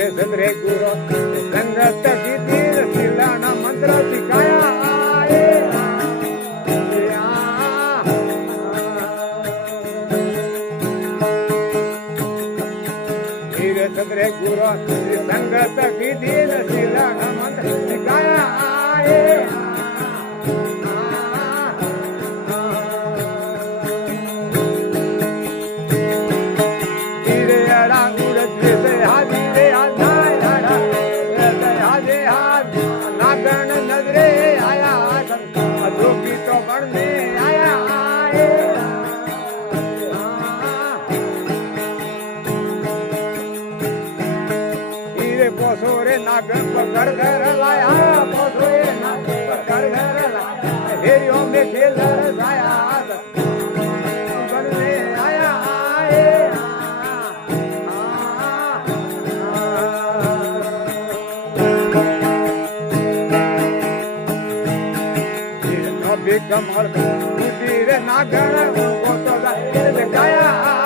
ધીરે સદરે ગુરુ સંગત કીધી શિલાના મંત્ર શીખાયા ધીરે સદરે ગુરુ સંગત કીધી શિલાના મંત્ર શીખાયા પોસો રે નાગણ પકડ ઘર લાયા પોસો રે નાગણ પકડ ઘર લાયા હેરિયો મે ખેલ સાયા બનને આયા નો બેકમર કુદી રે નાગણ પોસો ગાયા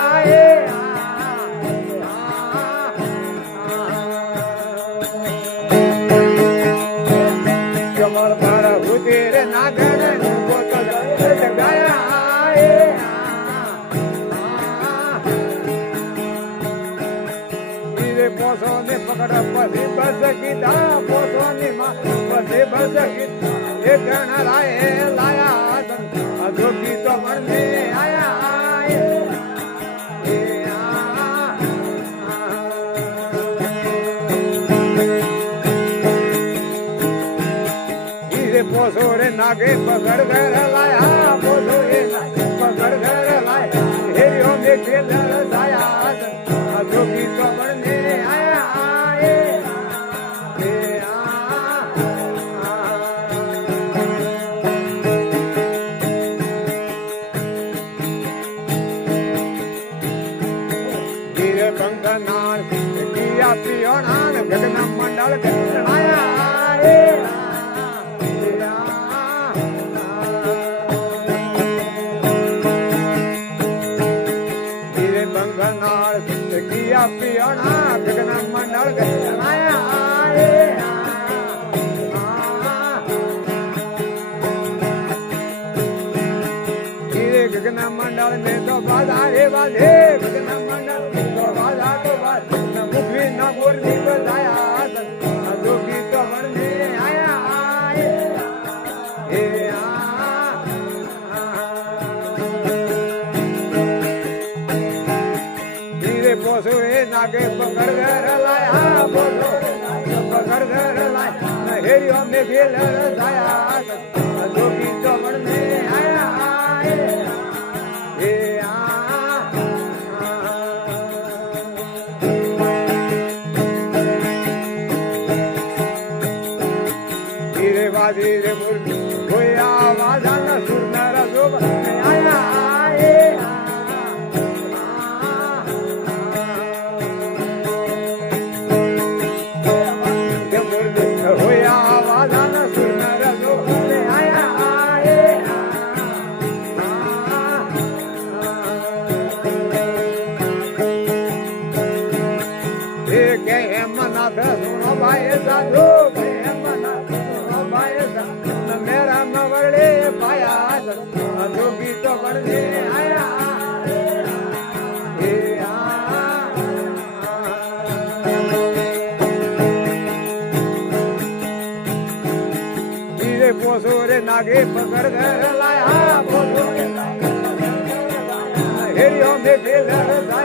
तेरे नागण को तो गाया तेरे पोसो ने पकड़ा पसी बस कीधा पोसो ने पसी बस कीधा एक गण लाया जोगी तो बनने आया पोसो रे नागे पकड़ घर लाया पोसो रे पकड़ घर लाया हेरियो में खेल साया जोगी तो बनने आया धीरे पंखनाल किया पियोनान गगन मंडल आया पियोना गगन मंडल गया गगन मंडल में तो बाधा रे बाधे गगन मंडल में तो बाधा तो बाधा मुखी न मुरली बताया जोगी तो बनने आया पोसो रे नागे पकड़ घर लाया पोसो पकड़ घर लाया हेरियो में खेल साया जोगी तो बनने आया धीरे बाजी रे मुर्गी होया वादन सुनर जो आया सुनो भाई साधु भाई मेरा मवड़े पाया जोगी तो बनने आया धीरे पोसो रे नागे पकड़ घर लाया पोसो रे हेरियो में खेल